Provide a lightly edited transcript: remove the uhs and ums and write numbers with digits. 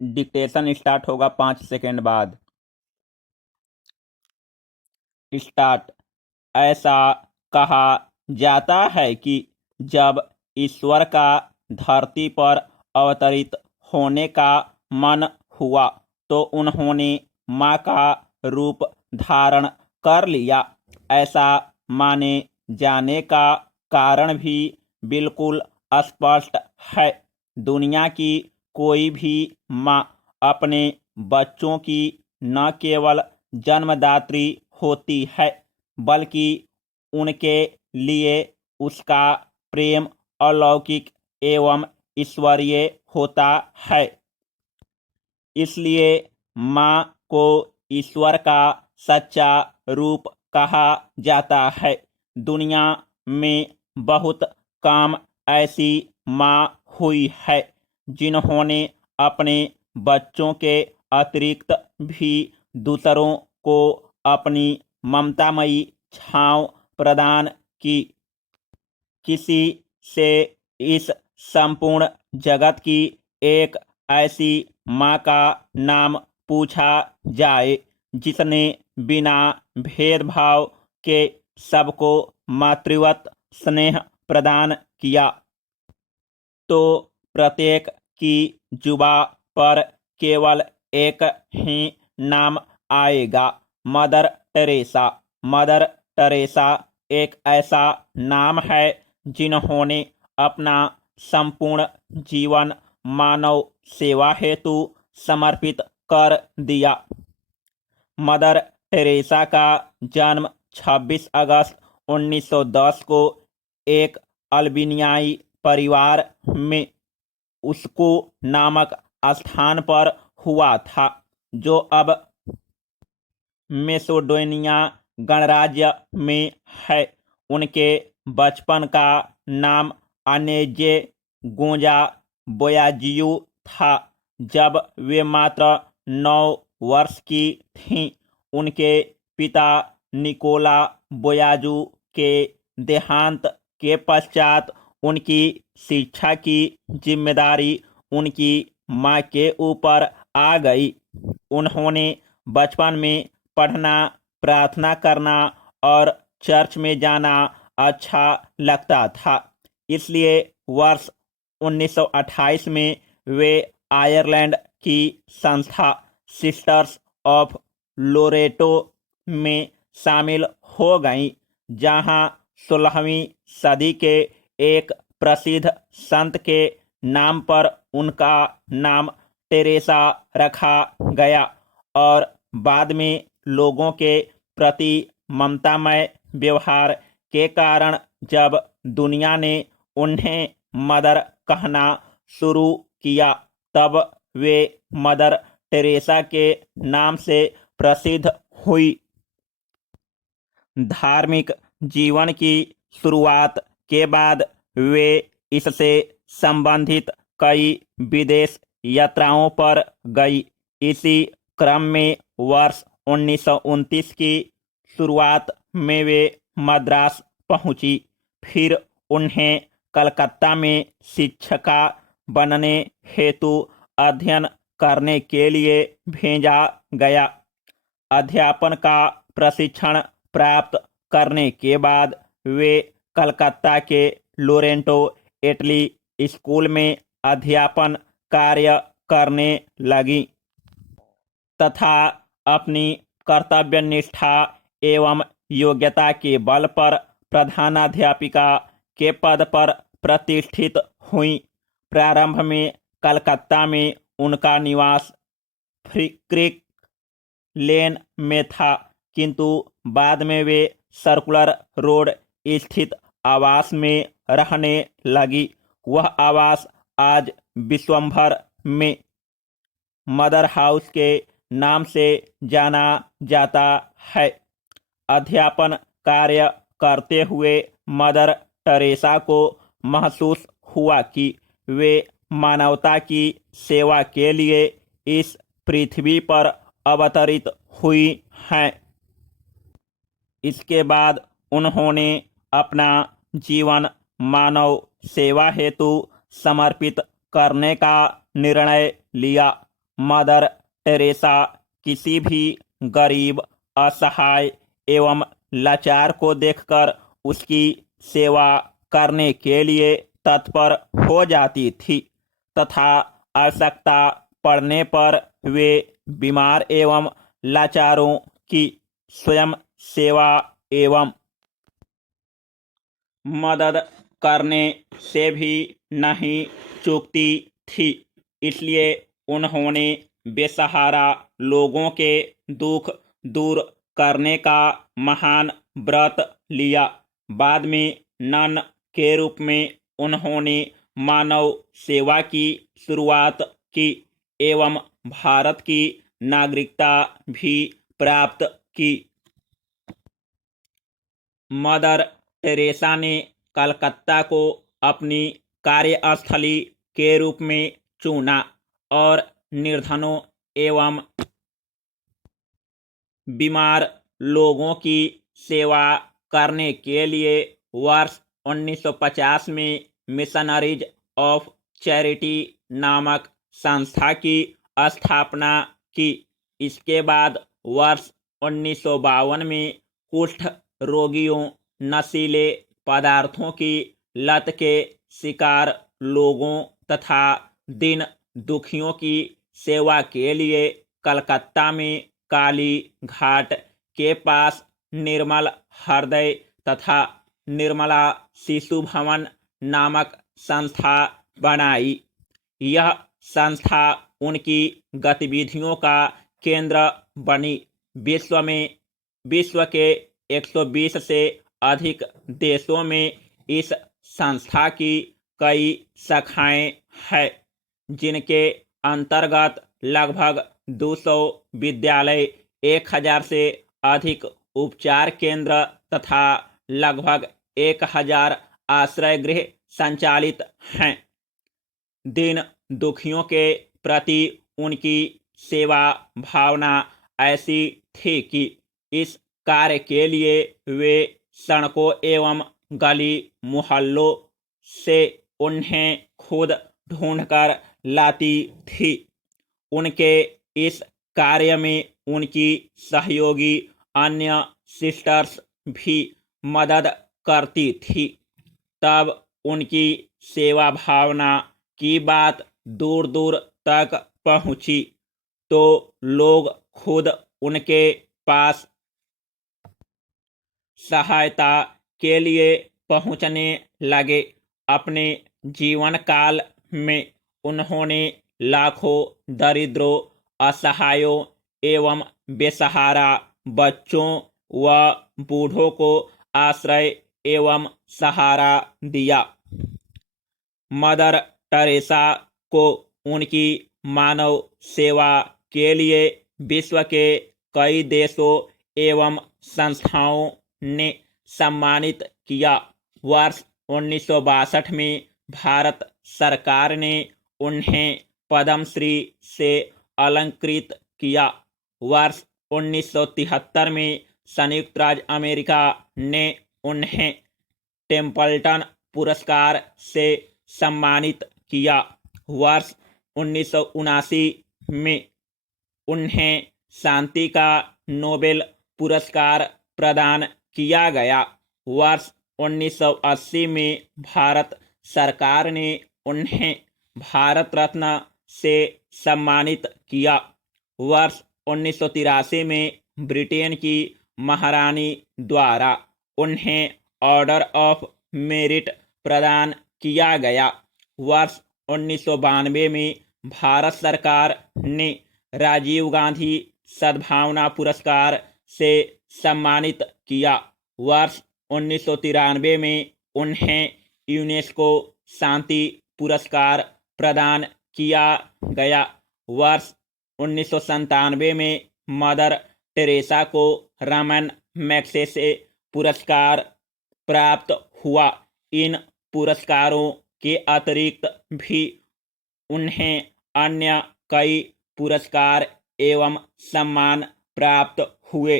Dictation start होगा 5 second बाद। Start. ऐसा कहा जाता है कि जब ईश्वर का धरती पर अवतरित होने का मन हुआ तो उन्होंने माँ का रूप धारण कर लिया। ऐसा माने जाने का कारण भी बिल्कुल स्पष्ट है। दुनिया की कोई भी माँ अपने बच्चों की न केवल जन्मदात्री होती है बल्कि उनके लिए उसका प्रेम अलौकिक एवं ईश्वरीय होता है। इसलिए माँ को ईश्वर का सच्चा रूप कहा जाता है। दुनिया में बहुत कम ऐसी माँ हुई है जिन्होंने अपने बच्चों के अतिरिक्त भी दूसरों को अपनी ममतामयी छांव प्रदान की। किसी से इस संपूर्ण जगत की एक ऐसी माँ का नाम पूछा जाए जिसने बिना भेदभाव के सबको मातृवत स्नेह प्रदान किया, तो प्रत्येक की जुबा पर केवल एक ही नाम आएगा, मदर टेरेसा। मदर टेरेसा एक ऐसा नाम है जिन्होंने अपना संपूर्ण जीवन मानव सेवा हेतु समर्पित कर दिया। मदर टेरेसा का जन्म 26 अगस्त 1910 को एक अल्बानियाई परिवार में उसको नामक स्थान पर हुआ था, जो अब मेसेडोनिया गणराज्य में है। उनके बचपन का नाम अनेजे गोंजा बोयाजियो था। जब वे मात्र 9 वर्ष की थीं, उनके पिता निकोला बोयाजू के देहांत के पश्चात उनकी शिक्षा की जिम्मेदारी उनकी माँ के ऊपर आ गई। उन्होंने बचपन में पढ़ना, प्रार्थना करना और चर्च में जाना अच्छा लगता था। इसलिए वर्ष 1928 में वे आयरलैंड की संस्था सिस्टर्स ऑफ लोरेटो में शामिल हो गईं, जहां 16वीं सदी के एक प्रसिद्ध संत के नाम पर उनका नाम टेरेसा रखा गया और बाद में लोगों के प्रति ममतामय व्यवहार के कारण जब दुनिया ने उन्हें मदर कहना शुरू किया, तब वे मदर टेरेसा के नाम से प्रसिद्ध हुई। धार्मिक जीवन की शुरुआत के बाद वे इससे संबंधित कई विदेश यात्राओं पर गई। इसी क्रम में वर्ष 1929 की शुरुआत में वे मद्रास पहुंची। फिर उन्हें कलकत्ता में शिक्षिका बनने हेतु अध्ययन करने के लिए भेजा गया। अध्यापन का प्रशिक्षण प्राप्त करने के बाद वे कलकत्ता के लोरेंटो इटली स्कूल में अध्यापन कार्य करने लगी तथा अपनी कर्तव्यनिष्ठा एवं योग्यता के बल पर प्रधानाध्यापिका के पद पर प्रतिष्ठित हुई। प्रारंभ में कलकत्ता में उनका निवास क्रिक लेन में था, किंतु बाद में वे सर्कुलर रोड स्थित आवास में रहने लगी। वह आवास आज विश्वंभर में मदर हाउस के नाम से जाना जाता है। अध्यापन कार्य करते हुए मदर टेरेसा को महसूस हुआ कि वे मानवता की सेवा के लिए इस पृथ्वी पर अवतरित हुई हैं। इसके बाद उन्होंने अपना जीवन मानव सेवा हेतु समर्पित करने का निर्णय लिया मदर टेरेसा किसी भी गरीब, असहाय एवं लाचार को देखकर उसकी सेवा करने के लिए तत्पर हो जाती थी तथा आवश्यकता पड़ने पर वे बीमार एवं लाचारों की स्वयं सेवा एवं मदद करने से भी नहीं चूकती थी। इसलिए उन्होंने बेसहारा लोगों के दुख दूर करने का महान व्रत लिया। बाद में नन के रूप में उन्होंने मानव सेवा की शुरुआत की एवं भारत की नागरिकता भी प्राप्त की। मदर टेरेसा ने कलकत्ता को अपनी कार्यस्थली के रूप में चुना और निर्धनों एवं बीमार लोगों की सेवा करने के लिए वर्ष 1950 में मिशनरीज ऑफ चैरिटी नामक संस्था की स्थापना की। इसके बाद वर्ष 1952 में कुष्ठ रोगियों, नशीले पदार्थों की लत के शिकार लोगों तथा दीन दुखियों की सेवा के लिए कलकत्ता में काली घाट के पास निर्मल हृदय तथा निर्मला शिशु भवन नामक संस्था बनाई। यह संस्था उनकी गतिविधियों का केंद्र बनी। विश्व के 120 से अधिक देशों में इस संस्था की कई शाखाएं हैं, जिनके अंतर्गत लगभग 200 विद्यालय, 1000 से अधिक उपचार केंद्र तथा लगभग 1000 आश्रय गृह संचालित हैं। दीन दुखियों के प्रति उनकी सेवा भावना ऐसी थी कि इस कार्य के लिए वे सड़कों एवं गली मोहल्लों से उन्हें खुद ढूंढकर लाती थी। उनके इस कार्य में उनकी सहयोगी अन्य सिस्टर्स भी मदद करती थी। तब उनकी सेवा भावना की बात दूर दूर तक पहुंची तो लोग खुद उनके पास सहायता के लिए पहुंचने लगे। अपने जीवन काल में उन्होंने लाखों दरिद्रों, असहायों एवं बेसहारा बच्चों व बूढ़ों को आश्रय एवं सहारा दिया। मदर टेरेसा को उनकी मानव सेवा के लिए विश्व के कई देशों एवं संस्थाओं ने सम्मानित किया। वर्ष 1962 में भारत सरकार ने उन्हें पद्मश्री से अलंकृत किया। वर्ष 1973 में संयुक्त राज्य अमेरिका ने उन्हें टेम्पल्टन पुरस्कार से सम्मानित किया। वर्ष 1979 में उन्हें शांति का नोबेल पुरस्कार प्रदान किया गया। वर्ष 1980 में भारत सरकार ने उन्हें भारत रत्न से सम्मानित किया। वर्ष 1983 में ब्रिटेन की महारानी द्वारा उन्हें ऑर्डर ऑफ मेरिट प्रदान किया गया। वर्ष 1992 में भारत सरकार ने राजीव गांधी सद्भावना पुरस्कार से सम्मानित किया। वर्ष 1993 में उन्हें यूनेस्को शांति पुरस्कार प्रदान किया गया। वर्ष 1997 में मदर टेरेसा को रमन मैग्सेसे पुरस्कार प्राप्त हुआ। इन पुरस्कारों के अतिरिक्त भी उन्हें अन्य कई पुरस्कार एवं सम्मान प्राप्त हुए।